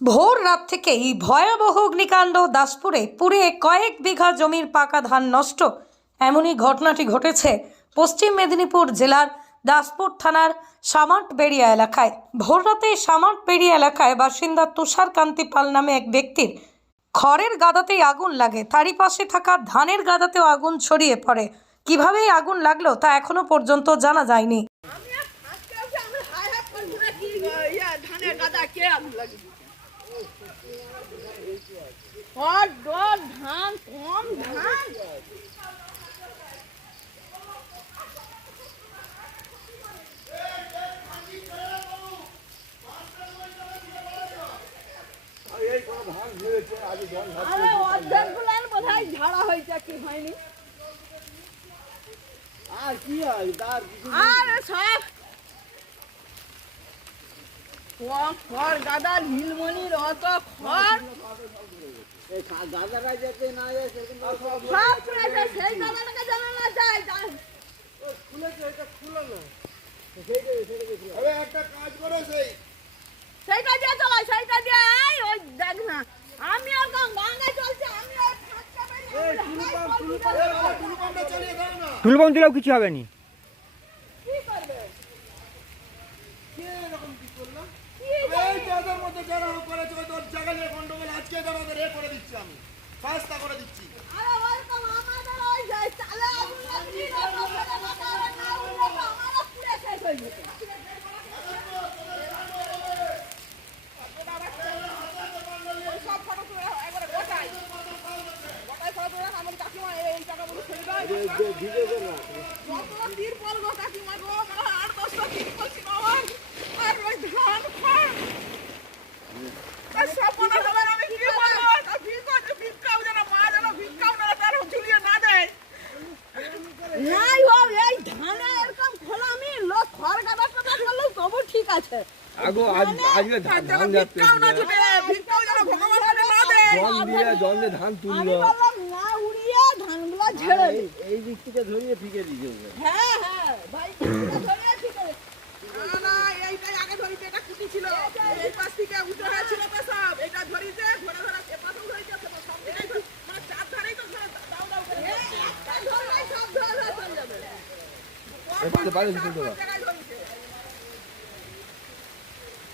ভোর রাত থেকেই ভয়াবহ অগ্নিকাণ্ড দাসপুরে পুড়ে কয়েক বিঘা জমির পাকা ধান নষ্ট। এমনই ঘটনাটি ঘটেছে পশ্চিম মেদিনীপুর জেলার দাসপুর থানার সামাটবেড়িয়া এলাকায়। ভোররাতে সামাটবেড়িয়া এলাকায় বাসিন্দা তুষার কান্তি পাল নামে এক ব্যক্তির খড়ের গাদাতেই আগুন লাগে। তারই পাশে থাকা ধানের গাদাতেও আগুন ছড়িয়ে পড়ে। কীভাবে আগুন লাগল তা এখনও পর্যন্ত জানা যায়নি। ধান কম ধান। ঝাড়া হয়েছে কি হয়নি। আর কি হয়? তার আর সব খড়, অত খড় যেতে না সব সেই জানা না যায় যা- আরে একটা কাজ করো সেই সেইটা দিয়ে চলাই সেইটা দিয়ে এই ওই দেখ না। আমি আর চলছে আমি টুলবম দিলেও কিছু হবে নি। কি করবে? এই যাদের মধ্যে যারা করেছে ওই তোর জায়গা নিয়ে গন্ডগোল আজকে এ করে দিচ্ছি আমি। ফাস্তা করে দিচ্ছি। আরে ওরকম আমাদের ওই যে চালে না বসে না কারণ না উঠলে তো আমারও পুড়ে শেষ হয়ে যেত সব ফটো তুলে একবারে গোটাই গোটাই ফটো তুলে আমার কাকিমা এই টাকাগুলো ফেলে দেয় ভিডিও করে না যতটা তীর পড়ল কাকিমা গো মানে আট দশটা তীর পড়ছিল আমার আর ওই ধান খড় আর সব মনে হবে আমি কি বলব তা ভিক্ষা ভিক্ষাও যেন মা যেন ভিক্ষাও না তার ঝুলিয়ে না দেয় নাই ও এই ধানে এরকম খোলামি লোক খড় গাদা টাদা করলেও তবু ঠিক আছে আগো আজ আজকে তার ধান যেন যাচ্ছে দেয়। জল দিয়ে জল দিয়ে ধান তুললো। এই দিক থেকে ধরিয়ে ফিকে দিয়েছে হ্যাঁ হ্যাঁ ভাই এটা ধরে ঠিক আছে না না এইটাই আগে ধরিতে এটা কুটি ছিল। এই পাশ থেকে উঠে হয়েছিল তো সব। এটা ধরিতে ধরে ধরে এ পাশেও ধরিতে সব সব মানে চার ধারেই তো ধরে দাও দাও করে। এই ধরলেই সব ধরে ধরে চলে যাবে। এবার বাইরে ঢুকে দেবো। সব জায়গায় ধরিতে।